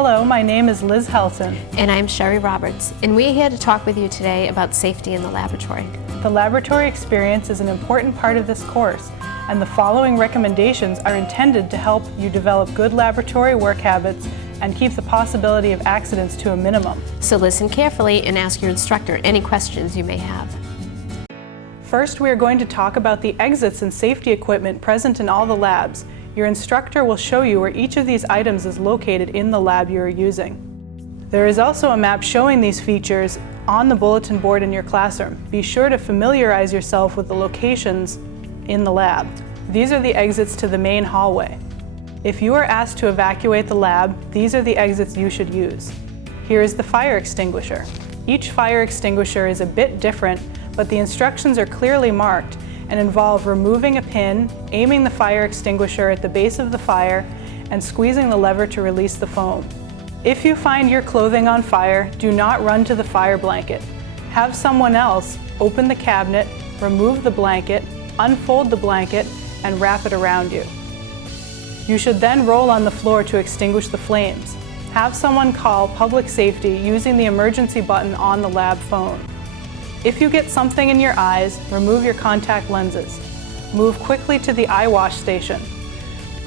Hello, my name is Liz Helton. And I'm Sherry Roberts, and we're here to talk with you today about safety in the laboratory. The laboratory experience is an important part of this course, and the following recommendations are intended to help you develop good laboratory work habits and keep the possibility of accidents to a minimum. So listen carefully and ask your instructor any questions you may have. First, we are going to talk about the exits and safety equipment present in all the labs. Your instructor will show you where each of these items is located in the lab you are using. There is also a map showing these features on the bulletin board in your classroom. Be sure to familiarize yourself with the locations in the lab. These are the exits to the main hallway. If you are asked to evacuate the lab, these are the exits you should use. Here is the fire extinguisher. Each fire extinguisher is a bit different, but the instructions are clearly marked and involve removing a pin, aiming the fire extinguisher at the base of the fire, and squeezing the lever to release the foam. If you find your clothing on fire, do not run to the fire blanket. Have someone else open the cabinet, remove the blanket, unfold the blanket, and wrap it around you. You should then roll on the floor to extinguish the flames. Have someone call public safety using the emergency button on the lab phone. If you get something in your eyes, remove your contact lenses. Move quickly to the eye wash station.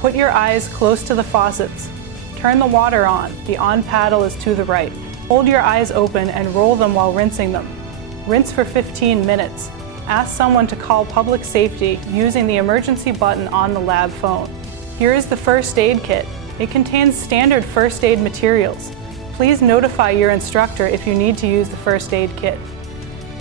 Put your eyes close to the faucets. Turn the water on. The on paddle is to the right. Hold your eyes open and roll them while rinsing them. Rinse for 15 minutes. Ask someone to call public safety using the emergency button on the lab phone. Here is the first aid kit. It contains standard first aid materials. Please notify your instructor if you need to use the first aid kit.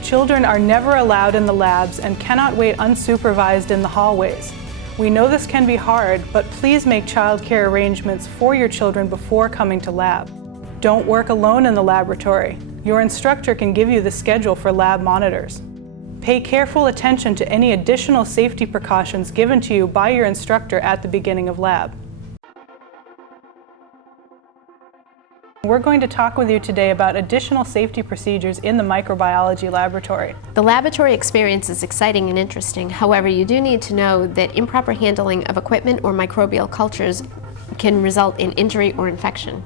Children are never allowed in the labs and cannot wait unsupervised in the hallways. We know this can be hard, but please make childcare arrangements for your children before coming to lab. Don't work alone in the laboratory. Your instructor can give you the schedule for lab monitors. Pay careful attention to any additional safety precautions given to you by your instructor at the beginning of lab. We're going to talk with you today about additional safety procedures in the microbiology laboratory. The laboratory experience is exciting and interesting. However, you do need to know that improper handling of equipment or microbial cultures can result in injury or infection.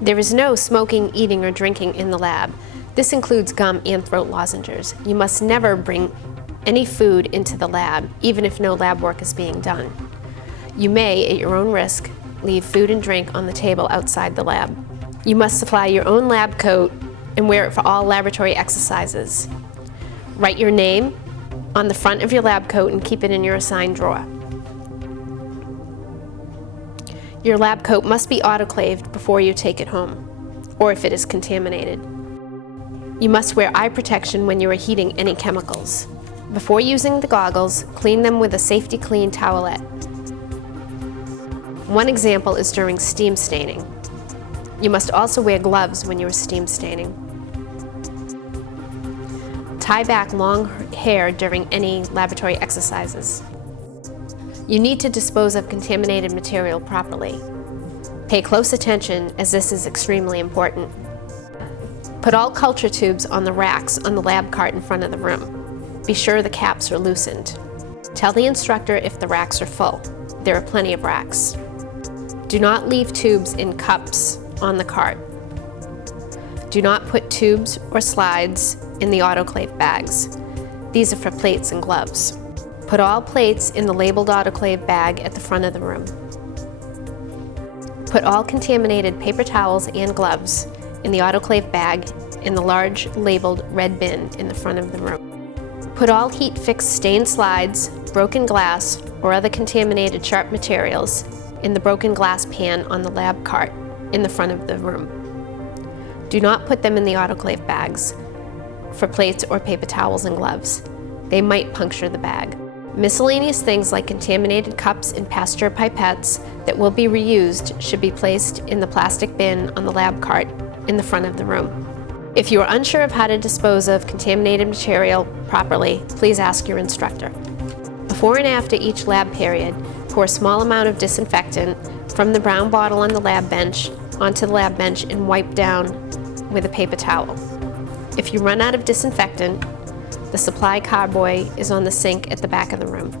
There is no smoking, eating, or drinking in the lab. This includes gum and throat lozenges. You must never bring any food into the lab, even if no lab work is being done. You may, at your own risk, leave food and drink on the table outside the lab. You must supply your own lab coat and wear it for all laboratory exercises. Write your name on the front of your lab coat and keep it in your assigned drawer. Your lab coat must be autoclaved before you take it home, or if it is contaminated. You must wear eye protection when you are heating any chemicals. Before using the goggles, clean them with a safety clean towelette. One example is during steam staining. You must also wear gloves when you are steam staining. Tie back long hair during any laboratory exercises. You need to dispose of contaminated material properly. Pay close attention, as this is extremely important. Put all culture tubes on the racks on the lab cart in front of the room. Be sure the caps are loosened. Tell the instructor if the racks are full. There are plenty of racks. Do not leave tubes in cups on the cart. Do not put tubes or slides in the autoclave bags. These are for plates and gloves. Put all plates in the labeled autoclave bag at the front of the room. Put all contaminated paper towels and gloves in the autoclave bag in the large labeled red bin in the front of the room. Put all heat-fixed stained slides, broken glass, or other contaminated sharp materials in the broken glass pan on the lab cart in the front of the room. Do not put them in the autoclave bags for plates or paper towels and gloves. They might puncture the bag. Miscellaneous things like contaminated cups and pasture pipettes that will be reused should be placed in the plastic bin on the lab cart in the front of the room. If you are unsure of how to dispose of contaminated material properly, please ask your instructor. Before and after each lab period, pour a small amount of disinfectant from the brown bottle on the lab bench onto the lab bench and wipe down with a paper towel. If you run out of disinfectant, the supply carboy is on the sink at the back of the room.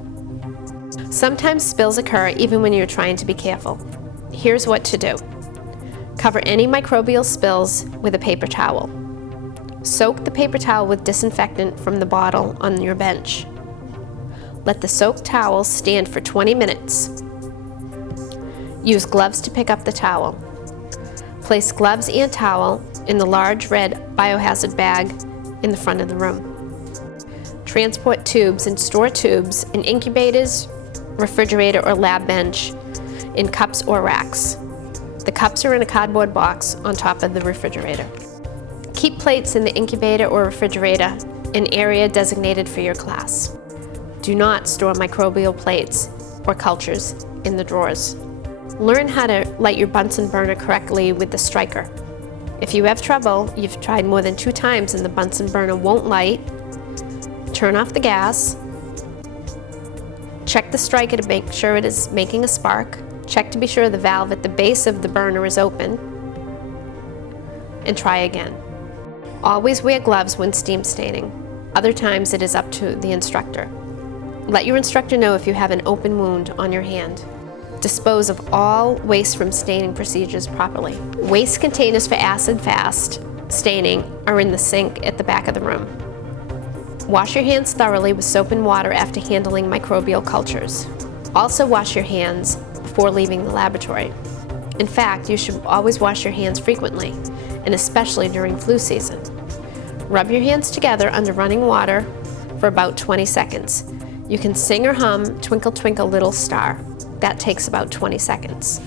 Sometimes spills occur even when you're trying to be careful. Here's what to do. Cover any microbial spills with a paper towel. Soak the paper towel with disinfectant from the bottle on your bench. Let the soaked towel stand for 20 minutes. Use gloves to pick up the towel. Place gloves and towel in the large red biohazard bag in the front of the room. Transport tubes and store tubes in incubators, refrigerator, or lab bench in cups or racks. The cups are in a cardboard box on top of the refrigerator. Keep plates in the incubator or refrigerator, an area designated for your class. Do not store microbial plates or cultures in the drawers. Learn how to light your Bunsen burner correctly with the striker. If you have trouble, you've tried more than 2 times and the Bunsen burner won't light, turn off the gas, check the striker to make sure it is making a spark, check to be sure the valve at the base of the burner is open, and try again. Always wear gloves when steam staining. Other times it is up to the instructor. Let your instructor know if you have an open wound on your hand. Dispose of all waste from staining procedures properly. Waste containers for acid-fast staining are in the sink at the back of the room. Wash your hands thoroughly with soap and water after handling microbial cultures. Also wash your hands before leaving the laboratory. In fact, you should always wash your hands frequently, and especially during flu season. Rub your hands together under running water for about 20 seconds. You can sing or hum Twinkle Twinkle Little Star. That takes about 20 seconds.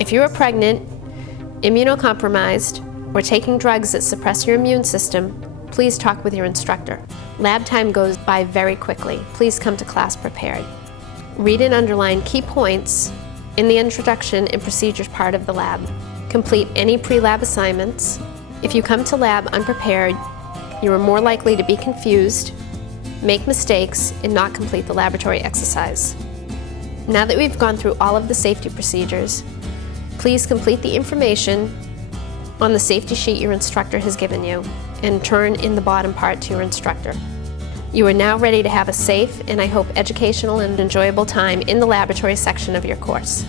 If you are pregnant, immunocompromised, or taking drugs that suppress your immune system, please talk with your instructor. Lab time goes by very quickly. Please come to class prepared. Read and underline key points in the introduction and procedures part of the lab. Complete any pre-lab assignments. If you come to lab unprepared, you are more likely to be confused, make mistakes, and not complete the laboratory exercise. Now that we've gone through all of the safety procedures, please complete the information on the safety sheet your instructor has given you and turn in the bottom part to your instructor. You are now ready to have a safe and I hope educational and enjoyable time in the laboratory section of your course.